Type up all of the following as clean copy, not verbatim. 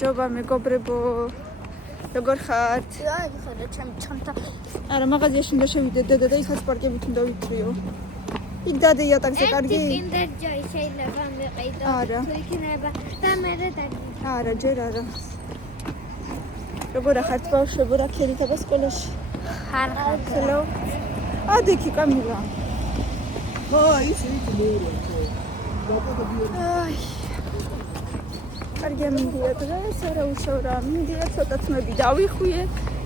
გამარჯობა მეგობრებო. როგორ ხართ? ხოდა ჩემთან. არა, მაღაზიაში უნდა შევიდე დედა და იქაც პარკებით უნდა ვიწვიო. იქ დადე იატაკზე კარგი? Kinder Joy შეიძლება მიყიდო. არა. თუ იქნება და მე და არა, ჯერ არა. როგორ ხართ ბავშვებო, რა ქერითება სკოლაში? ხარ. Hello. ადიქი კამილა. ის მეორე. აი. კარგია მინდია დღეს, არა უშავ რა, მინდია ცოტა თმები დავიხვიე.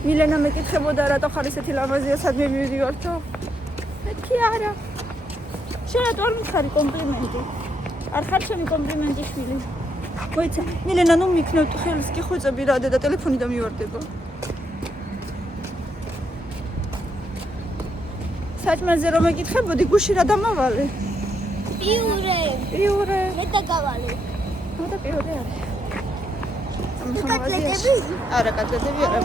მილენა მეკითხებოდა რატო ხარ ისეთი ლამაზია, სადმე მივიდივართო? მეთქი არა. შენ რატო არ მიხარი კომპლიმენტი? არ ხარ ჩემი კომპლიმენტი შვილი? მოიცა, მილენა ნუ მიქნევ ხელს კი ხვეწები რა და ტელეფონი და მივარდება. საჭმელზე რომ მეკითხებოდი, გუში რა დამავალე? პიურე. მე და გავალე. ნუ და პიურე არის. კოტლეტები? არა, კოტლეტები არა.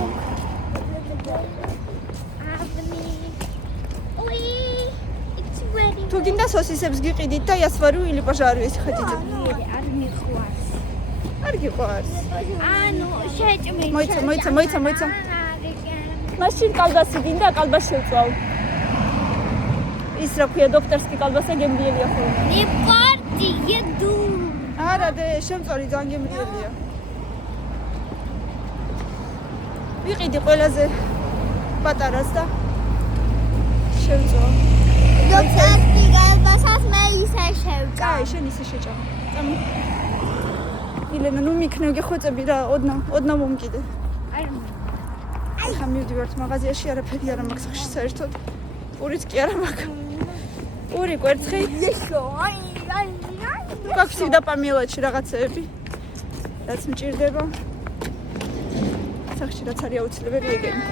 თუ გინდა სოსისებს გიყიდით და იასვარი или пожарю если хотите. არ მიხვარს. არ გიყვარს. ანუ შეჭმი. მოიცა. მაშინ კალბასი გინდა, კალბას შევწვალ. ის რა ქვია, დოქტორსკი კალბასა გემრიელია ხოლმე. მე პარტი იედუ. არა დე, შემწვარი ძალიან გემრიელია. ვიყიდი ყველაზე პატარას და შევწვალ. დოქტორსკი კალბასას მე ისე შევჭა. აი, შენ ისე შეჭამ. წამო. ილენა, ნუ მიქნევ გეხვეწები რა, ოდნა მომკიდე. ახლა მივდივართ მაღაზიაში, არაფერი არ მაქვს სახში საერთოდ. პურიც კი არა მაქვს. პური კვერცხი. ესო, აი. გვაქვს და პამელოჩი რაღაცეები. რაც მჭირდება. სახში რაც არის აუცილებელი ეგენი.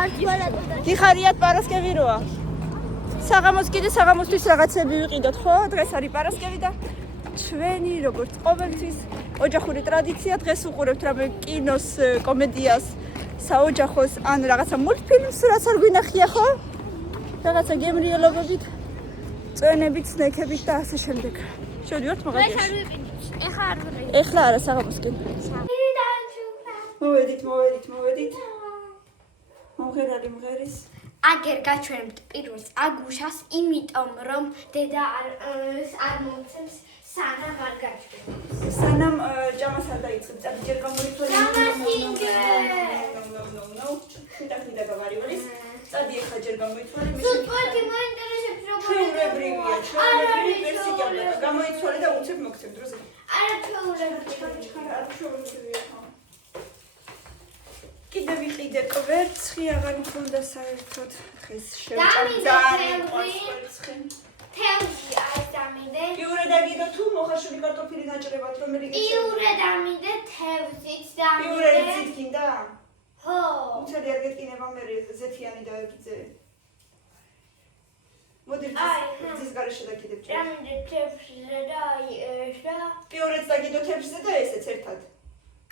არ თვალატო. გიხარიათ პარასკევი როა? საღამოს კიდე საღამოსთვის რაღაცები ვიყიდოთ, ხო? დღეს არის პარასკევი და ჩვენი როგორც ყოველთვის ოჯახური ტრადიცია დღეს უყურებთ რამე კინოს, კომედიას, საოჯახოს ან რაღაცა მულტფილმს, რაც არ გვინახია, ხო? რაღაცა გემრიელობებით, წვენებით, სნექებით და ასე შემდეგ. შევდივართ მაღაზიაში. ეხა არ ვიყიდე. ეხლა არა, საღამოსკენ. მოვედით. მომღერალი მღერის. აგერ გაჩვენებთ პირველს აგუშას, იმიტომ რომ დედა არ მომცემს სანამ არ გაჩვენებს. სანამ ჯამას არ დაიწყებ, წადი ჯერ გამოიწვევი. No. შეტაკნიდა გავარიულის. წადი ახლა ჯერ გამოიწვევი. სუპერტი მაინტერესებს როგორ ჩვეულებრივია, ჩვეულებრივი პერსიკებია. გამოიწვევი და უცებ მოგცემ დროზე. არა ჩვეულებრივია. არ ჩვეულებრივია. კიდე ვიყიდე კვერცხი, აღარ მქონდა საერთოდ. დღეს შევჭამ კვერცხი. თევზი არ დამიდე. პიურე დაგიდო თუ მოხარშული კარტოფილი ნაჭრებად რომელი გეჭირდება? პიურე დამიდე, თევზით პიურე დამიდე. ძით გინდა? ხო. უცელი არ გეტკინება მე ზეთიანი დააგიძე. მოდი ძის გარეშე დაგიდებ ჯერ. დამიდე თევზზე და ეს და პიურეც დაგიდო თევზზე და ესეც ერთად.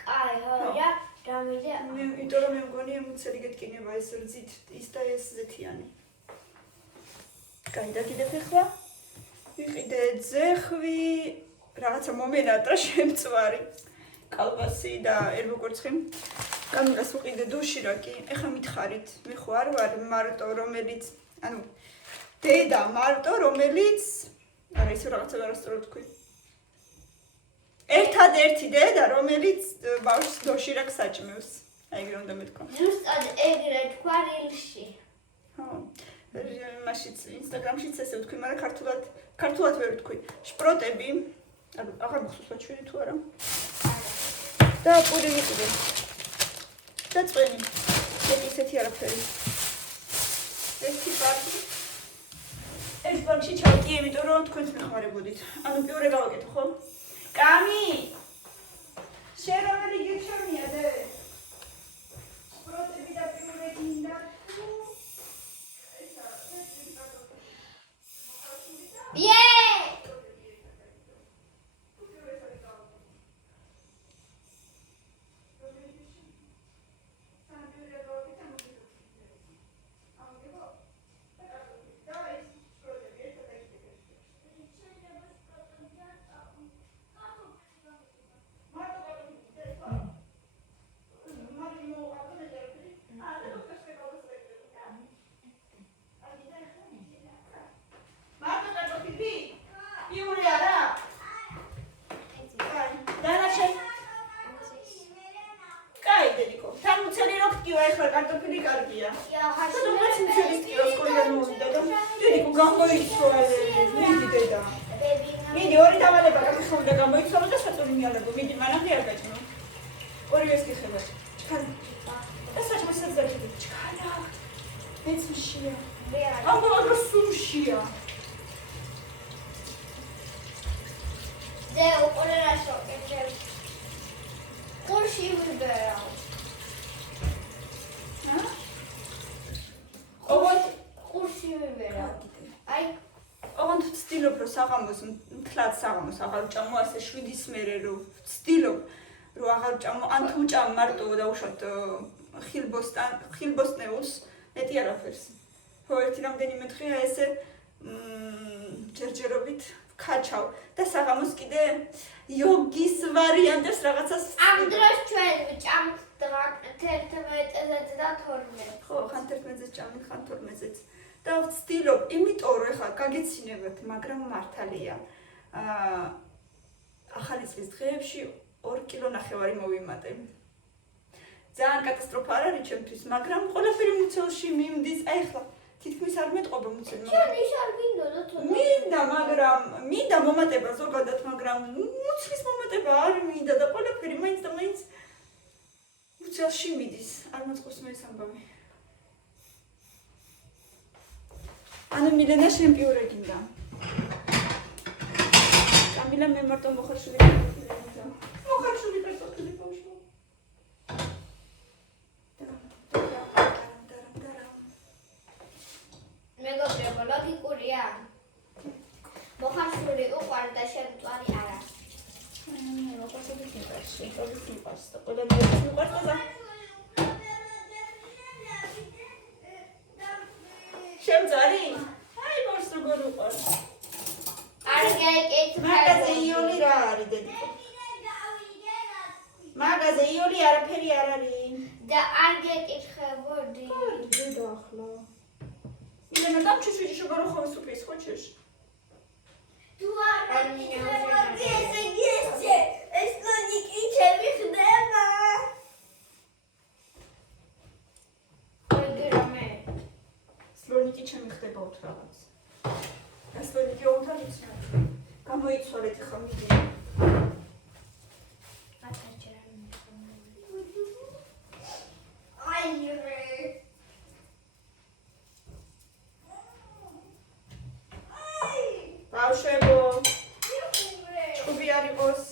კაი, ხო, და დამიდე. იმიტომ რომ მე მგონია უცელი გეტკინება ეს რძით ის და ეს ზეთიანი. კაი, დაგიდებ ახლა. ვიყიდე ძეხვი, რაღაცა მომენატრა შემწვარი. კალბასი და ერბოკვერცხი. კამილას ვიყიდე დუში რა კი. ეხლა მითხარით, მე ხო არ ვარ მარტო რომელიც, ანუ დედა მარტო რომელიც, არა ისე რაღაცა არასწორად თქვი. ერთადერთი დედა რომელიც ბავშვს დოშირაკ საჭმევს. აი რა უნდა მეთქვა. ზუსტად ეგრე თქვა რილში. ხო. მაშიც ინსტაგრამშიც ესე ვთქვი, მაგრამ ქართულად ვერ ვთქვი. შპროტები, ანუ აღარ მახსოვს ვაჩვენი თუ არა. და პური ვიყიდე. და წვენი. ესეთი არაფერი. ერთი პარკი. ეს პარკში ჩავკი, იმიტომ რომ თქვენს მეხმარებოდით. ანუ პიურე გავაკეთო, ხო? კამი! შენ რომელი გეჩვენია დე? შპროტები და პიურე გინდა? მოტკივა ახლა კარტოფილი კარგია. იახაში სადღაც მცირე კილოს ყოლიდან მოვიდა და დედიკო გამოიცვალე. მიდი დედა. მიდი ორი დავალება გახსოვდა გამოიცვალე და საწოლი მიალებო. მიდი მანამდე არ გაჭმო. ორივეს გიხება. ჩქარა. და საჭმელსაც დაჭიდე. ჩქარა. მეც მშია. აბა სუმშია. დე უყურე რა შოკეთე. ხურში ვიბერა. ოღონდ ხურში ვიბერა. აი ოღონდ ვცდილობ რომ საღამოს მთლად საღამოს აღარ ვჭამო ასე 7-ის მერე რომ ვცდილობ რომ აღარ ვჭამო ან თუ ვჭამ მარტო დაუშვათ ხილბოსტნეულს მეტი არაფერს ხო ერთი რამდენიმე დღეა ესე ჯერჯერობით ვქაჩავ და საღამოს კიდე იოგის ვარიანტებს რაღაცას ამ დროს ჩვენ ვჭამთ დღან 11-ზე და 12-ზე. ხო ხან 11-ზე ჭამით ხან 12-ზეც და ვცდილობ იმიტომ რომ ეხლა გაგეცინებათ მაგრამ მართალია ახალი წლის დღეებში 2 კილო ნახევარი მოვიმატე ძალიან კატასტროფა არ არის ჩემთვის მაგრამ ყველაფერი მუცელში მიმდის აი ახლა თითქმის არ მეტყობა მუცელი ჩვენ ის არ გინდოდა თორემ მინდა მაგრამ მინდა მომატება ზოგადად მაგრამ მუცლის მომატება არ მინდა და ყველაფერი მაინც და მაინც მუცელში მიდის არ მოწყობს მე ეს ამბავი ანუ მილენა შემპიურე გინდა კამილა მე მარტო მოხარშული კარტოფილი ბავშვო მეგობრებო ლოგიკურია მოხარშული უყვარ და შემწვარი არა მოხარშული გინდაში ყოველთვის მიყვარს და ყველაფერს მიყვარს და შემწვარი აი მოს როგორ უყვარს არ გაიგეთ მაგაზე იული რა არის დედიკო მაგაზე იული არაფერი არ არის და არ გეკითხებოდი დედა ახლა მილენა დამჩეშვიდი შეგარო ხოლმე სუპის ხოჩეშ თუ არ გეკითხებოდი ესე გიესე ეს ლოგიკი ჩემი ხდება ვიგრამე სლონიკი ჩემი ხდება უთრ რაღაც და სლონიკი ოღონდ იცნა გამოიცვალეთ ხა მიდი ბავშვებო ჭუბი არ იყოს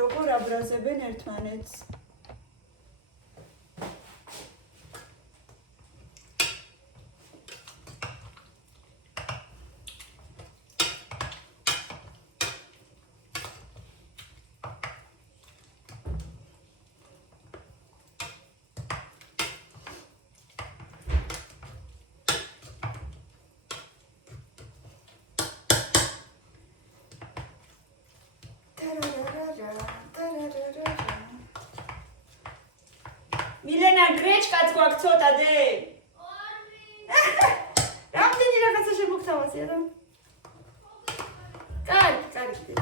როგორ აბრაზებენ ერთმანეთს მილენა გრეჩკაც გვაქვს ცოტადე რამდენი რაღაცა შემოგთავაზია რა კარგი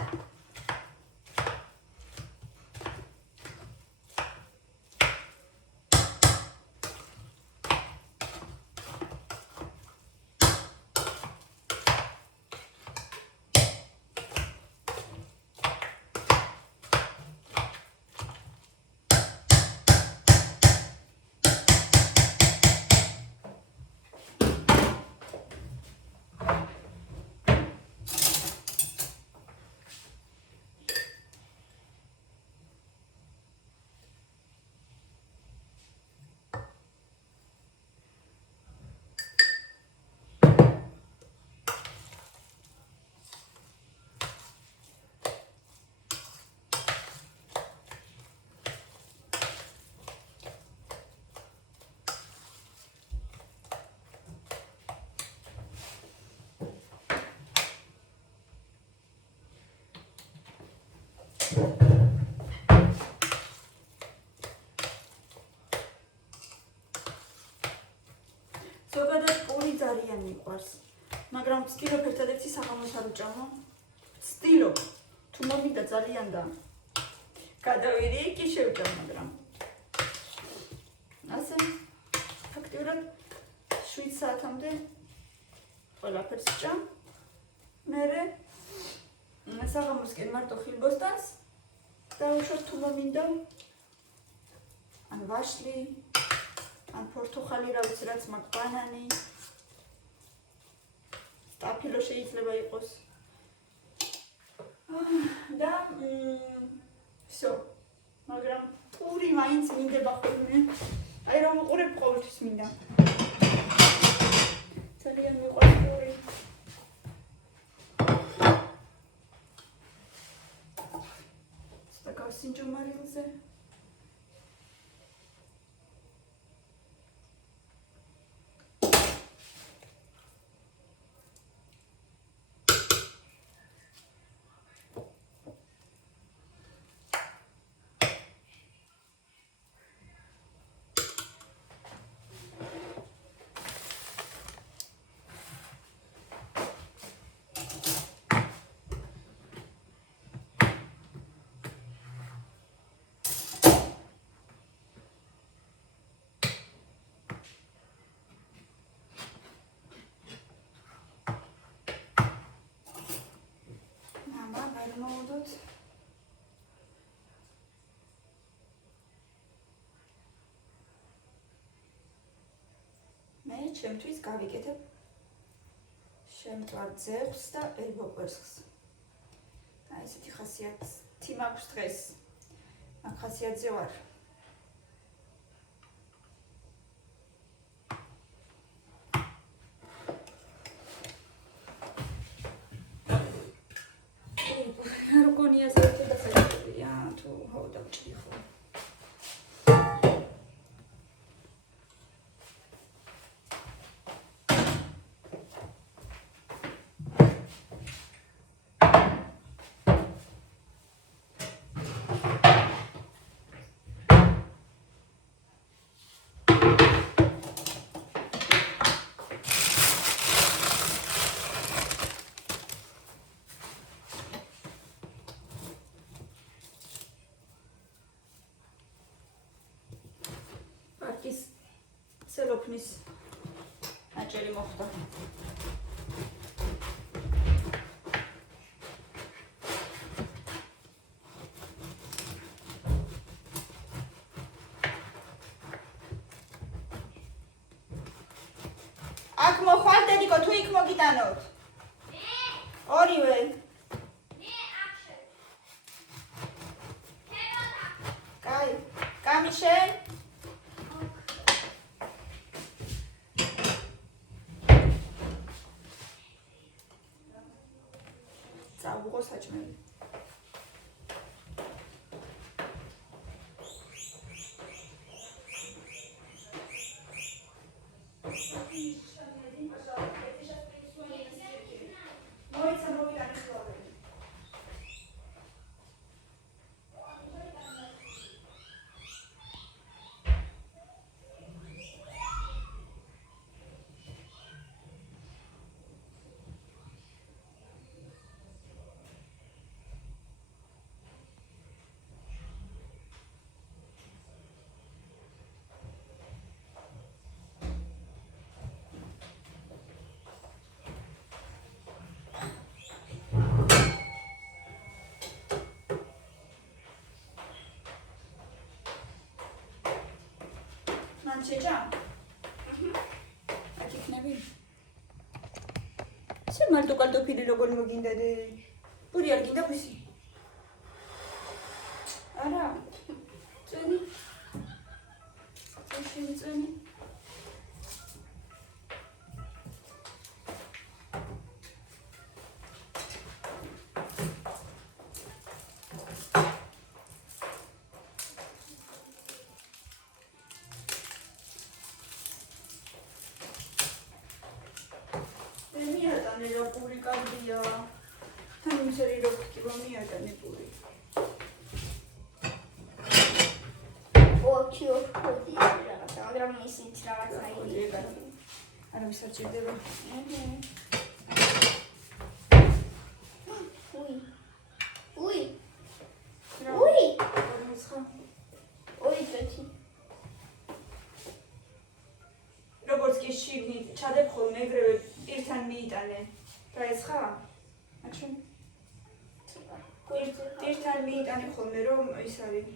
მიყვარს. მაგრამ ვცდილობ ერთადერთი საღამოს არ ვჭამო. ვცდილობ. თუ მომინდა ძალიან და გადავირი, კი შევჭამ, მაგრამ ასე ფაქტიურად 7 საათამდე ყველაფერს ვჭამ. მერე საღამოსკენ მარტო ხილბოსტანს დავუშვებ თუ მომინდა. ან ვაშლი, ან პორტოხალი, რა ვიცი, რაც მაქვს, ბანანი. სტაფილო შეიძლება იყოს. და всё. მაგრამ პური მაინც მინდება ხოლმე. აი რომ უყურებ ყოველთვის მინდა. ძალიან მიყვარს პური. სინჯო მარილზე. მოვდოთ. მე ჩემთვის გავიკეთებ შემტვარ ძეხვს და ერბოკვერცხს. აი ესეთი ხასიათი მაქვს დღეს. მაგ ხასიათზე ვარ. სელოფნის აჭერი მოხდა. აქ მოხვალ დედიკო, თუ იქ მოგიტანოთ? ორივე. კაი, გამიშენ? წავუღო საჭმელი. შეჭამ? აქ იქნები? შე მარტო კარტოფილი როგორ მოგინდა დე? პური არ გინდა ვისი? არა. წენი. წენი. პური კარგია. თან ისერი როქი რომ მიატანე პური. ოქი ოქი რაღაცა, მაგრამ ისიც რაღაცა იგი. არავის არ ჭირდება. უი. რა? უი. ხა. ორი წუთი. როგორც კი შიგნით ჩადებ ხოლმე ეგრევე ერთთან მიიტანე. და ეს ხა? აჩვენ. ერთთან მიიტანე ხოლმე რომ ის არის.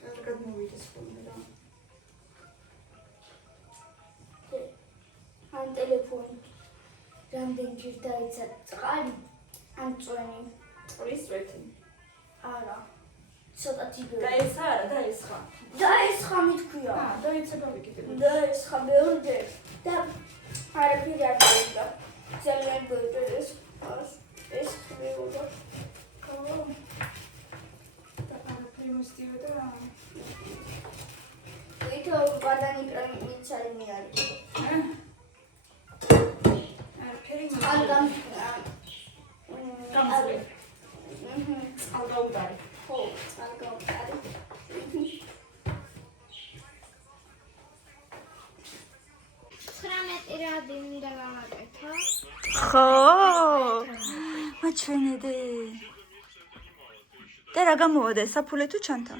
კარგად მოვიდეს ხოლმე რა. ან ტელეფონი. რამდენჯერ დაიცა წყალი, ან წვენი. წყლის წვეთი. არა. ცოტათი და ბევრი. ეს არა და ეს ხა. და ეს ხამი თქვია. და ეცე გავიკეთებ. და ეს ხა ბევრჯერ. და არაფერი არ დავიდა. ძალიან ბევრჯერ ეს ხმეობა. და არაფერი მოსდიოდა. ვითო ბადანი კრემიც არის მე არის. არაფერი არ მოსდიოდა. გამძლე. წყალგაუდარი. ხო, არ გავყარი. 19 რადი უნდა გავაკეთო. ხო. მაჩვენედე. და რა გამოვადა საფულე თუ ჩანთა?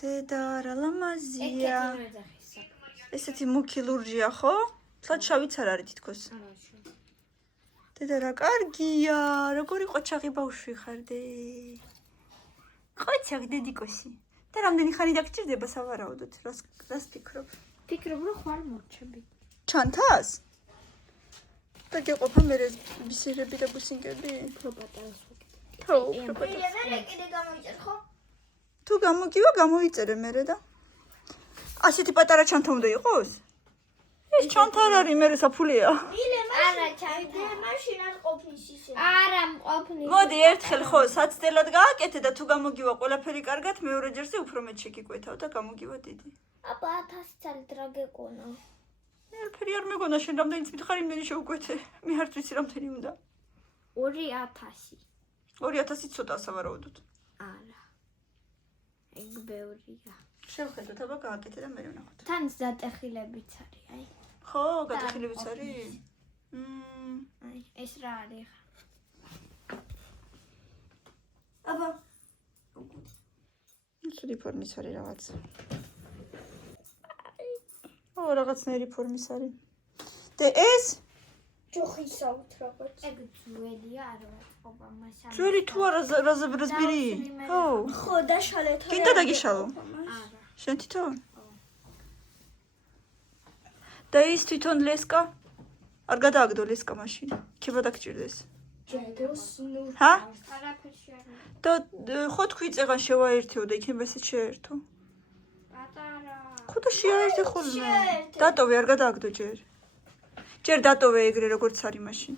დედა რა ლამაზია. ესეთი მუქი ლურჯია, ხო? თლად შავიც არ არის თითქოს. დედა რა კარგია, როგორი ყოჩაღი ბავშვი ხარდე. ყოჩაღი დედიკოსი. და რამდენი ხანი დაგჭირდება სავარაუდოდ? რას ფიქრობ? ფიქრობ რომ ხარ მორჩები. ჩანთას? და გეყოფა მე ბისერები და ბუსინგები? უფრო პატარას ვაკეთებ. ხო, მე კიდე გამოიწერ ხო? თუ გამოგივა, გამოიწერე მერე და ასეთი პატარა ჩანთა უნდა იყოს? ეს ჩანთა არ არის, მერე საფულეა. არა, ჩავიდე მაშინ არ ყოფნის ისე. არა, მყოფნის. მოდი ერთხელ ხო, საცდელად გააკეთე და თუ გამოგივა ყველაფერი კარგად, მეორე ჯერზე უფრო მეტ შეგიკვეთავ და გამოგივა დიდი. აბა 1000 წელი რა გეკონა? მე არაფერი არ მეგონა, შენ რამდენი წმით ხარ იმდენი შევკვეთე. მე არ ვიცი რამდენი უნდა. 2000. 2000 ცოტა სავარაუდოდ. არა. ეგ ბევრია. შევხედოთ, აბა გააკეთე და მე ვნახოთ. თან დატეხილებიც არის, აი. ხო, გადახილებიც არის. აი, ეს რა არის? აბა. ცუდი ფორმის არის რაღაც. ო, რაღაცნაირი ფორმის არის. და ეს? ჯოხისავთ რაღაც. ეგ ძველია, არ ვაწყობა მასა. ძველი თუ არა რაზბირი? ხო. ხო, დაშალეთ. კიდე დაგიშალო. არა. შენ თვითონ? და ის თვითონ ლესკა? არ გადააგდო ლესკა მაშინ. იქება დაგჭირდეს. ჯედოს ნუ. ჰა? არაფერში არ. და ხო თქვი წეღან შევაერთეო და იქნება ესეც შეერთო. პატარა. ხო და შეაერთე ხოლმე. დატოვე, არ გადააგდო ჯერ. ჯერ დატოვე ეგრე როგორც არის მაშინ.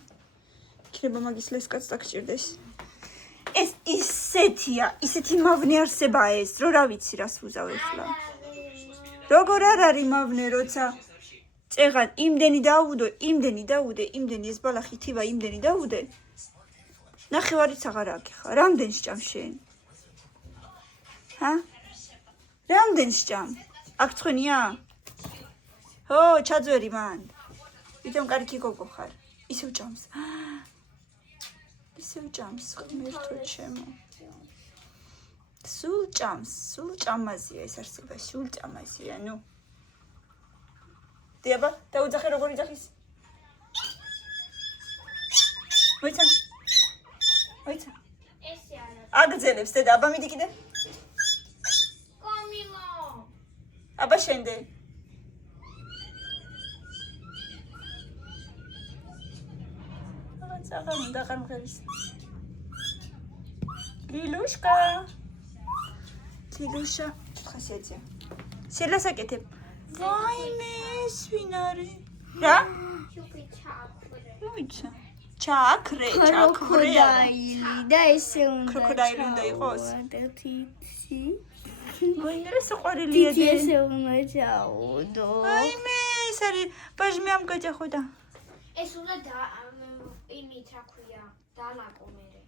იქნება მაგის ლესკაც დაგჭირდეს. ეს ისეთია, ისეთი მავნე არსებაა ეს, რომ რა ვიცი რას ვუზავ ახლა. როგორ არ არის მავნე, როცა წეღან იმდენი დაუდო, იმდენი ეს ბალახი თივა იმდენი დაუდე. ნახევარიც აღარ აგიხა. რამდენ სჭამ შენ? ჰა? რამდენ სჭამ? აქ ცხენია? ხო, ჩაძვერი მან. ვიდრე კარგი გოგო ხარ. ისევ ჭამს. ისევ ჭამს, ღმერთო ჩემო. სულ ჭამს, სულ ჭამაზია ეს არსება, სულ ჭამაზია, ნუ. დიაბა, დაუძახე როგორ იძახის? მოიცა. მოიცა. ესე არა. აგძელებს დედა, აბა მიდი კიდე. კომილო. აბა შენდე. აღარ უნდა ხარმღერის. ლილუშკა. ლილუშა, ხასიათია. შელასაკეთებ. ვაიმე, ეს ვინ არის? რა? ჩუკი ჩაკრე. მოიცა. ჩაკრე. და ესე უნდა. კროკოდილი უნდა იყოს. თითი. მოინტერესა ყვარელია თითი ესე უნდა ჩაუდო. ვაიმე, ეს არის ბაჟმე ამ გაჭახო და. ეს უნდა იმით რა ქვია, დალაკო მერე.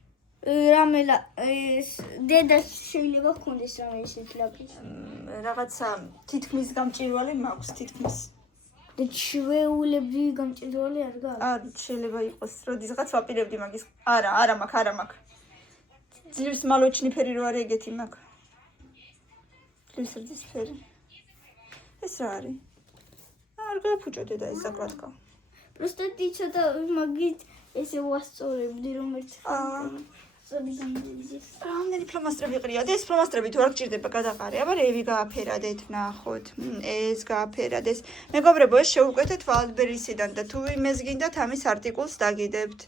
რამელა დედას შეიძლება ჰქონდეს რამე ისეთ ლაპის. რაღაცა თითქმის გამჭვირვალე მაქვს თითქმის. და ჩვეულები გამჭირვალე არ გაქვს? არ შეიძლება იყოს, როდისღაც ვაპირებდი მაგის. არა მაქვს. ძლივს მალოჩნი ფერი რო არის ეგეთი მაქვს. ძლივს რძის ფერი. ეს რა არის? არ გაფუჭოდე და ეს საკრატკა. Просто ცოტა მაგით ესე ვასწორებდი რომ ერთ რამდენი ფლომასტრები ყრია და ეს ფლომასტრები თუ არ გჭირდება გადაყარე, აბა ევი გააფერადეთ, ნახოთ. ეს გააფერადეს. მეგობრებო, ეს შევუკეთეთ Wildberries-დან და თუ ვიმეს გინდათ ამის არტიკულს დაგიდებთ.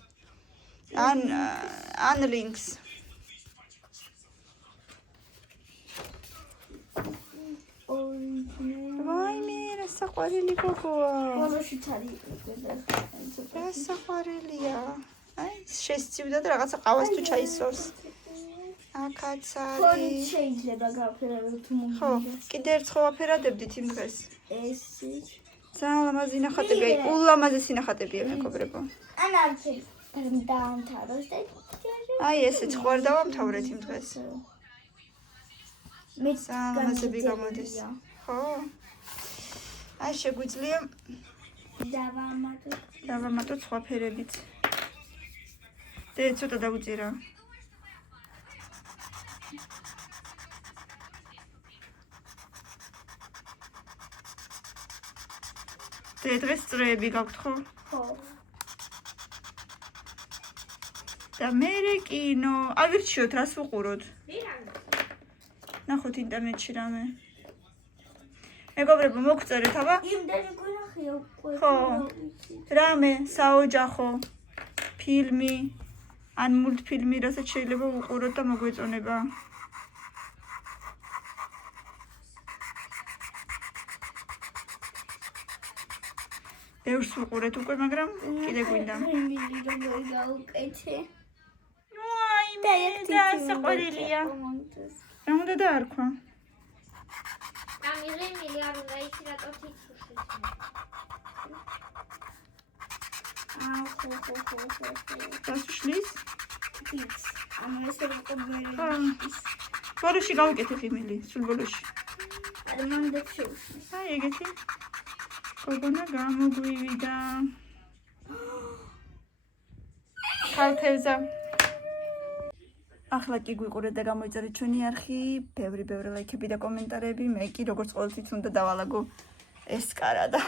ან links. ვაიმე, რა საყვარელი გოგოა. ბოლოშიც არის რა საყვარელია. აი, შესწივდა და რაღაცა ყავას თუ ჩაისორს. აქაც არის. შეიძლება გააფერადო თუ ხო, კიდე ერთ ხო ვაფერადებდით იმ დღეს. ესე. ძალიან ლამაზი ნახატებია, ულამაზესი ნახატებია, მეგობრებო. ან არაფერი დაამთავროს და აი, ესეც ხო არ დავამთავრეთ იმ დღეს. მე ლამაზები გამოდის. ხო. აი, შეგვიძლია დავამატოთ სხვა ფერებიც. და ცოტა დავუჭირა. და დღეს წრეები გაქვთ ხო? ხო. და მერე კინო. ავირჩიოთ, რას ვუყუროთ? ნახოთ ინტერნეტში რამე. მეგობრებო, მოგწერეთ, აბა? იმდენი გვინახია უკვე. ხო. რამე, საოჯახო ფილმი, ან მულტფილმი, რასაც შეიძლება ვუყუროთ და მოგვეწონება. ბევრს ვუყურეთ უკვე, მაგრამ კიდე გვინდა. გაუკეთე. ვაიმე, რა საყვარელია. რა უნდა დაარქვა? ამირემილი არ უნდა იცი რატო თითქოსი. დასუშლის? ის ანუ ესე რეკომენდ. ბოლოში გავუკეთე ხიმილი, სულ ბოლოში. არ მანდ შევში. აი ეგეთი. გოგონა გამოგვივიდა. ხალხევზა. ახლა კი გვიყურეთ და გამოიწერეთ ჩვენი არხი, ბევრი ლაიქები და კომენტარები. მე კი როგორც ყოველთვის უნდა დავალაგო ეს კარა და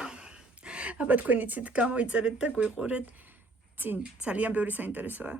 აბა თქვენ იცით გამოიწერეთ და გვიყურეთ. წინ ძალიან ბევრი საინტერესოა.